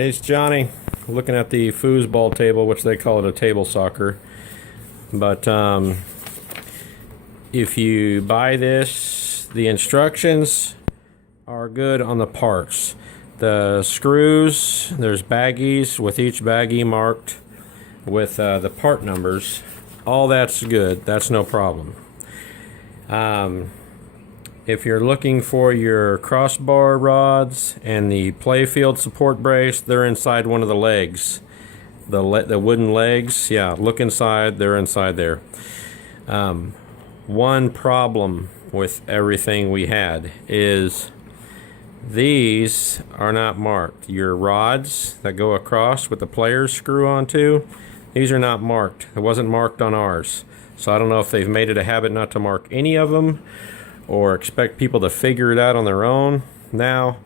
it's Johnny looking at the foosball table, which they call it a table soccer. But if you buy this, the instructions are good on the parts. The screws, there's baggies with each baggie marked with the part numbers. All that's good. That's no problem. If you're looking for your crossbar rods and the playfield support brace, they're inside one of the legs. The wooden legs, yeah, look inside, they're inside there. One problem with everything we had is these are not marked. Your rods that go across with the players screw onto, these are not marked. It wasn't marked on ours. So I don't know if they've made it a habit not to mark any of them or expect people to figure it out on their own. Now,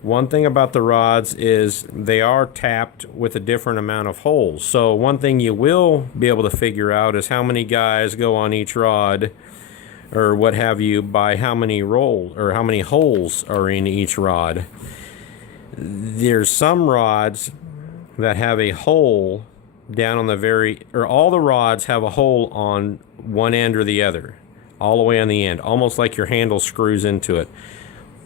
one thing about the rods is they are tapped with a different amount of holes. So one thing you will be able to figure out is how many guys go on each rod or what have you by how many rolls or how many holes are in each rod. There's some rods that have a hole down on the all the rods have a hole on one end or the other, all the way on the end, almost like your handle screws into it.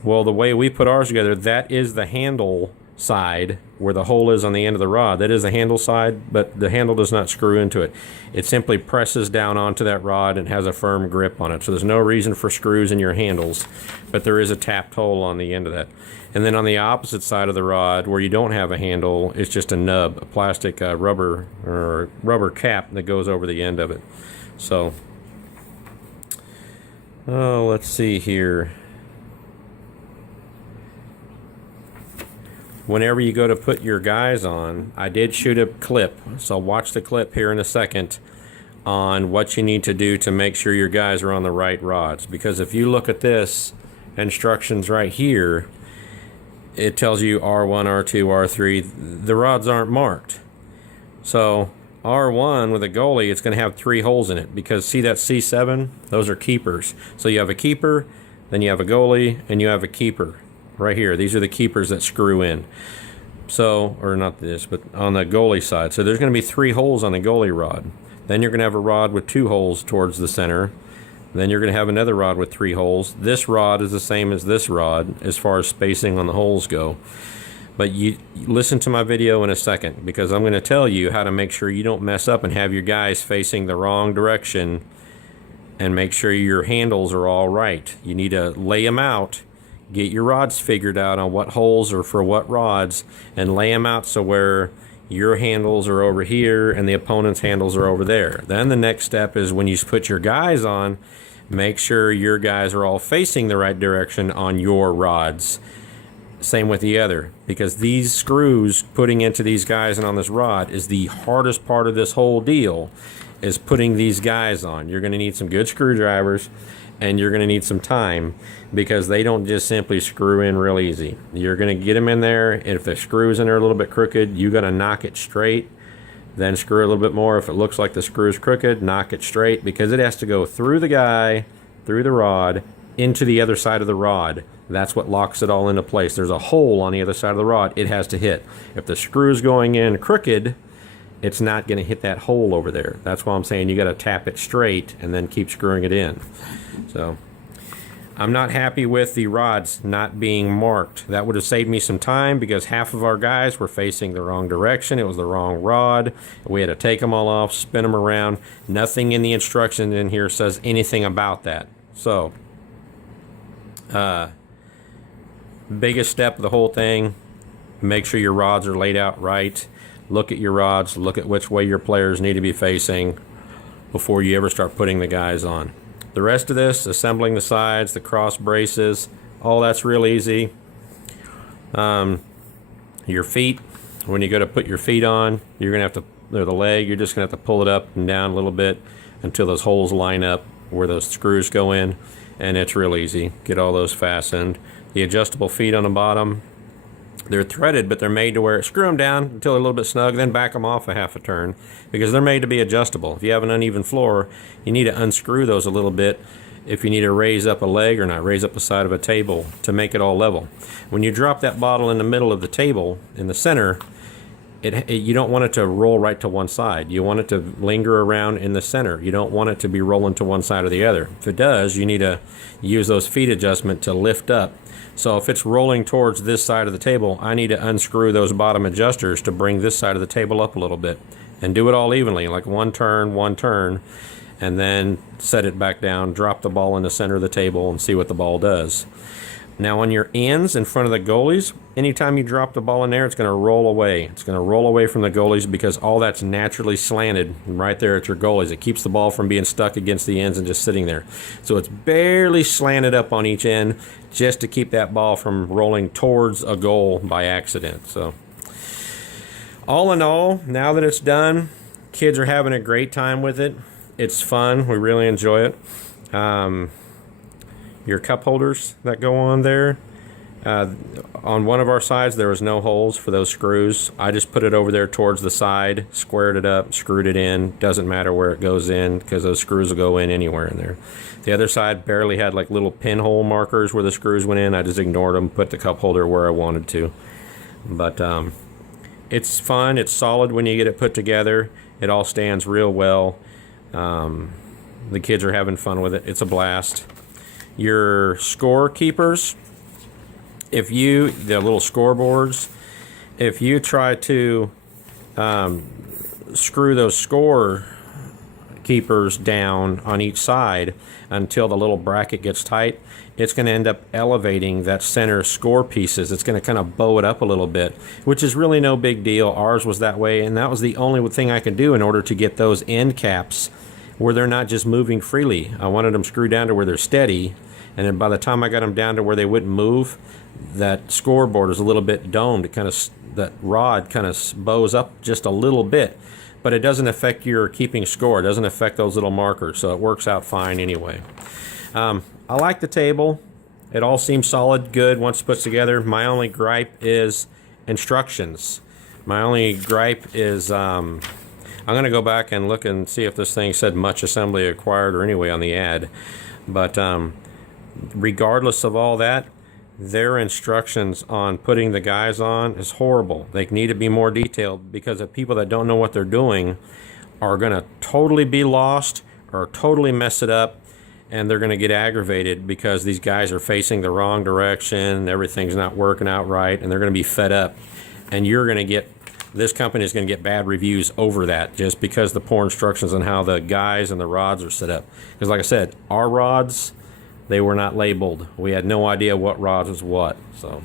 Well, the way we put ours together, that is the handle side where the hole is on the end of the rod. That is the handle side, but the handle does not screw into it. It simply presses down onto that rod and has a firm grip on it. So there's no reason for screws in your handles, but there is a tapped hole on the end of that. And then on the opposite side of the rod, where you don't have a handle, it's just a nub, a plastic rubber cap that goes over the end of it. So, let's see here. Whenever you go to put your guys on, I did shoot a clip, so watch the clip here in a second on what you need to do to make sure your guys are on the right rods. Because if you look at this instructions right here, it tells you R1, R2, R3. The rods aren't marked. So R1 with a goalie, it's going to have 3 holes in it because see that C7? Those are keepers. So you have a keeper, then you have a goalie, and you have a keeper. Right here, these are the keepers that screw in. So, or not this, but on the goalie side. So there's going to be 3 holes on the goalie rod. Then you're going to have a rod with 2 holes towards the center. Then you're going to have another rod with 3 holes. This rod is the same as this rod as far as spacing on the holes go. But you listen to my video in a second because I'm going to tell you how to make sure you don't mess up and have your guys facing the wrong direction and make sure your handles are all right. You need to lay them out. Get your rods figured out on what holes are for what rods and lay them out so where your handles are over here and the opponent's handles are over there. Then the next step is when you put your guys on, make sure your guys are all facing the right direction on your rods. Same with the other, because these screws putting into these guys and on this rod is the hardest part of this whole deal, is putting these guys on. You're going to need some good screwdrivers and you're going to need some time because they don't just simply screw in real easy. You're going to get them in there, and if the screw's in there a little bit crooked, you got to knock it straight, then screw a little bit more. If it looks like the screw's crooked, knock it straight because it has to go through the guy, through the rod, into the other side of the rod. That's what locks it all into place. There's a hole on the other side of the rod it has to hit. If the screw's going in crooked, it's not going to hit that hole over there. That's why I'm saying you got to tap it straight and then keep screwing it in. So I'm not happy with the rods not being marked. That would have saved me some time because half of our guys were facing the wrong direction. It was the wrong rod. We had to take them all off, spin them around. Nothing in the instructions in here says anything about that. So biggest step of the whole thing, make sure your rods are laid out right. Look at your rods, look at which way your players need to be facing before you ever start putting the guys on. The rest of this, assembling the sides, the cross braces, all that's real easy. Your feet, when you go to put your feet on, you're going to have to, or the leg, you're just going to have to pull it up and down a little bit until those holes line up where those screws go in, and it's real easy. Get all those fastened. The adjustable feet on the bottom, They're threaded, but they're made to where screw them down until they're a little bit snug, then back them off a half a turn, because they're made to be adjustable. If you have an uneven floor, you need to unscrew those a little bit if you need to raise up a leg or not, raise up the side of a table to make it all level. When you drop that bottle in the middle of the table, in the center, you don't want it to roll right to one side. You want it to linger around in the center. You don't want it to be rolling to one side or the other. If it does, you need to use those feet adjustment to lift up. So if it's rolling towards this side of the table, I need to unscrew those bottom adjusters to bring this side of the table up a little bit, and do it all evenly, like one turn, and then set it back down, drop the ball in the center of the table, and see what the ball does. Now on your ends in front of the goalies, anytime you drop the ball in there, it's going to roll away. It's going to roll away from the goalies because all that's naturally slanted right there at your goalies. It keeps the ball from being stuck against the ends and just sitting there. So it's barely slanted up on each end just to keep that ball from rolling towards a goal by accident. So all in all, now that it's done, kids are having a great time with it. It's fun. We really enjoy it. Your cup holders that go on there, on one of our sides there was no holes for those screws. I just put it over there towards the side, squared it up, screwed it in. Doesn't matter where it goes in because those screws will go in anywhere in there. The other side barely had like little pinhole markers where the screws went in. I just ignored them, put the cup holder where I wanted to. But it's fun. It's solid when you get it put together. It all stands real well. The kids are having fun with it. It's a blast. Your Scorekeepers, the little scoreboards, if you try to screw those Scorekeepers down on each side until the little bracket gets tight, it's going to end up elevating that center score pieces. It's going to kind of bow it up a little bit, which is really no big deal. Ours was that way, and that was the only thing I could do in order to get those end caps where they're not just moving freely. I wanted them screwed down to where they're steady, and then by the time I got them down to where they wouldn't move, that scoreboard is a little bit domed. That rod kind of bows up just a little bit, but it doesn't affect your keeping score. It doesn't affect those little markers, so it works out fine anyway. I like the table. It all seems solid, good once put together. My only gripe is instructions. My only gripe is I'm going to go back and look and see if this thing said much assembly acquired or anyway on the ad. But regardless of all that, their instructions on putting the guys on is horrible. They need to be more detailed because the people that don't know what they're doing are going to totally be lost or totally mess it up, and they're going to get aggravated because these guys are facing the wrong direction, everything's not working out right, and they're going to be fed up. And this company is going to get bad reviews over that just because the poor instructions on how the guys and the rods are set up. Because like I said, our rods, they were not labeled. We had no idea what rods was what. So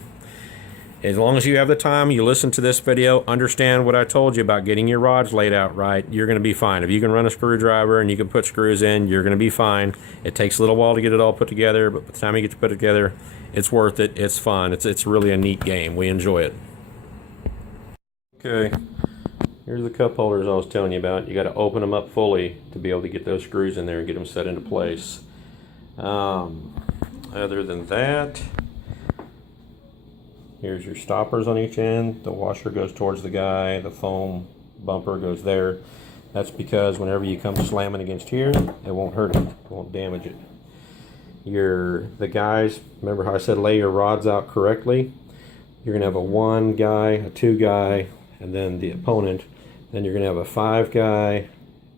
as long as you have the time, you listen to this video, understand what I told you about getting your rods laid out right, you're going to be fine. If you can run a screwdriver and you can put screws in, you're going to be fine. It takes a little while to get it all put together, but by the time you get to put it together, it's worth it. It's fun. It's really a neat game. We enjoy it. Okay, here's the cup holders I was telling you about. You got to open them up fully to be able to get those screws in there and get them set into place. Other than that, here's your stoppers on each end. The washer goes towards the guy, the foam bumper goes there. That's because whenever you come slamming against here, it won't hurt it, it won't damage it. The guys, remember how I said lay your rods out correctly? You're going to have a 1 guy, a 2 guy, and then the opponent. Then you're going to have a 5 guy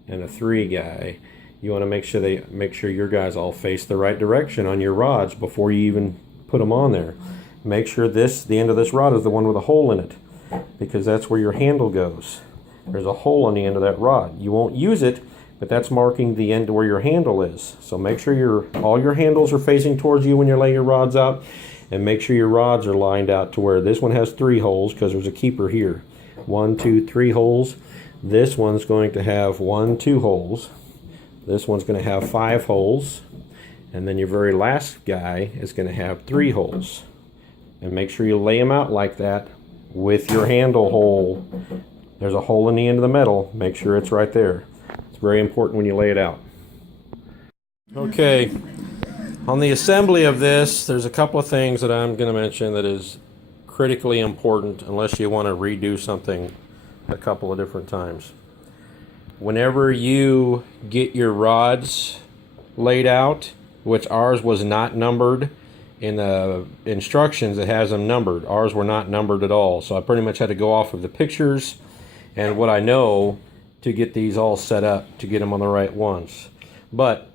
and a 3 guy. You want to make sure your guys all face the right direction on your rods before you even put them on there. Make sure the end of this rod is the one with a hole in it, because that's where your handle goes. There's a hole on the end of that rod. You won't use it, but that's marking the end where your handle is. So make sure all your handles are facing towards you when you lay your rods out, and make sure your rods are lined out to where this one has 3 holes, because there's a keeper here. 1, 2, 3 holes. This one's going to have 1, 2 holes. This one's going to have 5 holes, and then your very last guy is going to have 3 holes. And make sure you lay them out like that with your handle hole. There's a hole in the end of the metal. Make sure it's right there. It's very important when you lay it out. Okay, on the assembly of this, there's a couple of things that I'm going to mention that is critically important unless you want to redo something a couple of different times. Whenever you get your rods laid out, which ours was not numbered, in the instructions it has them numbered. Ours were not numbered at all, so I pretty much had to go off of the pictures and what I know to get these all set up to get them on the right ones. But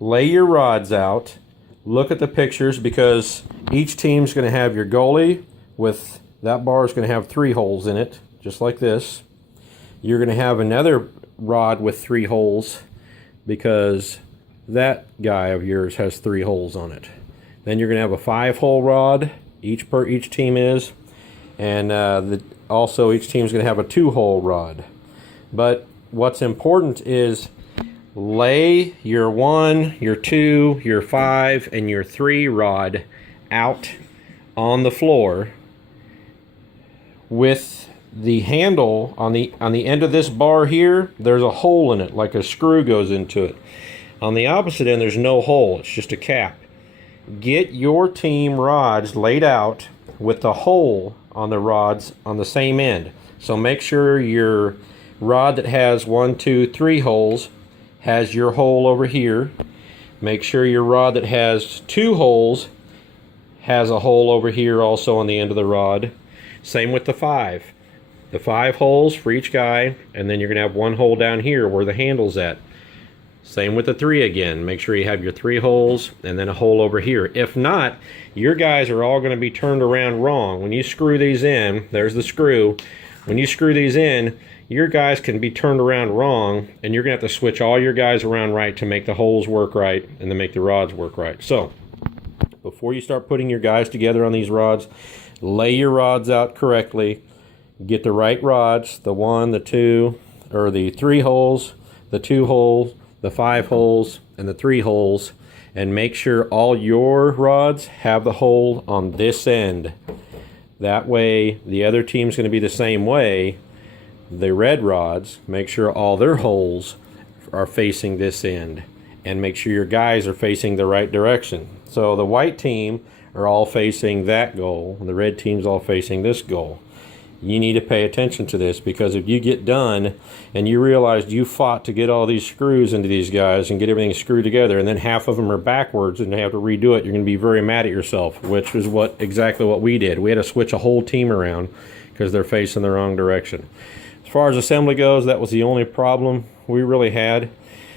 lay your rods out, look at the pictures, because each team's going to have your goalie with that bar is going to have 3 holes in it, just like this. You're going to have another rod with 3 holes because that guy of yours has 3 holes on it. Then you're going to have a 5-hole rod, each team is, and also each team's going to have a 2-hole rod. But what's important is lay your 1, your 2, your 5, and your 3 rod out on the floor with the handle on the end of this bar here. There's a hole in it, like a screw goes into it. On the opposite end, there's no hole. It's just a cap. Get your team rods laid out with the hole on the rods on the same end. So make sure your rod that has 1, 2, 3 holes has your hole over here. Make sure your rod that has 2 holes has a hole over here also on the end of the rod. Same with the 5. The 5 holes for each guy, and then you're going to have 1 hole down here where the handle's at. Same with the 3 again. Make sure you have your 3 holes and then a hole over here. If not, your guys are all going to be turned around wrong. When you screw these in, there's the screw. When you screw these in, your guys can be turned around wrong, and you're going to have to switch all your guys around right to make the holes work right and to make the rods work right. So, before you start putting your guys together on these rods, lay your rods out correctly. Get the right rods, the 1, the 2, or the 3 holes, the 2 holes, the 5 holes, and the 3 holes, and make sure all your rods have the hole on this end. That way, the other team's going to be the same way. The red rods, make sure all their holes are facing this end, and make sure your guys are facing the right direction. So the white team are all facing that goal, and the red team's all facing this goal. You need to pay attention to this, because if you get done and you realize you fought to get all these screws into these guys and get everything screwed together, and then half of them are backwards and you have to redo it, you're going to be very mad at yourself, which is exactly what we did. We had to switch a whole team around because they're facing the wrong direction. As far as assembly goes, that was the only problem we really had.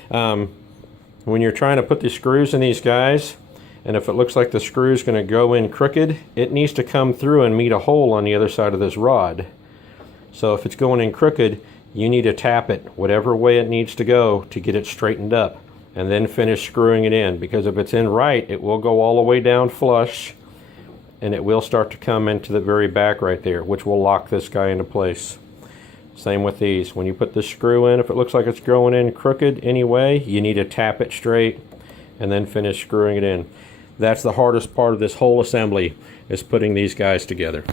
When you're trying to put the screws in these guys, and if it looks like the screw is going to go in crooked, it needs to come through and meet a hole on the other side of this rod. So if it's going in crooked, you need to tap it whatever way it needs to go to get it straightened up, and then finish screwing it in, because if it's in right, it will go all the way down flush, and it will start to come into the very back right there, which will lock this guy into place. Same with these. When you put the screw in, if it looks like it's going in crooked anyway, you need to tap it straight and then finish screwing it in. That's the hardest part of this whole assembly, is putting these guys together.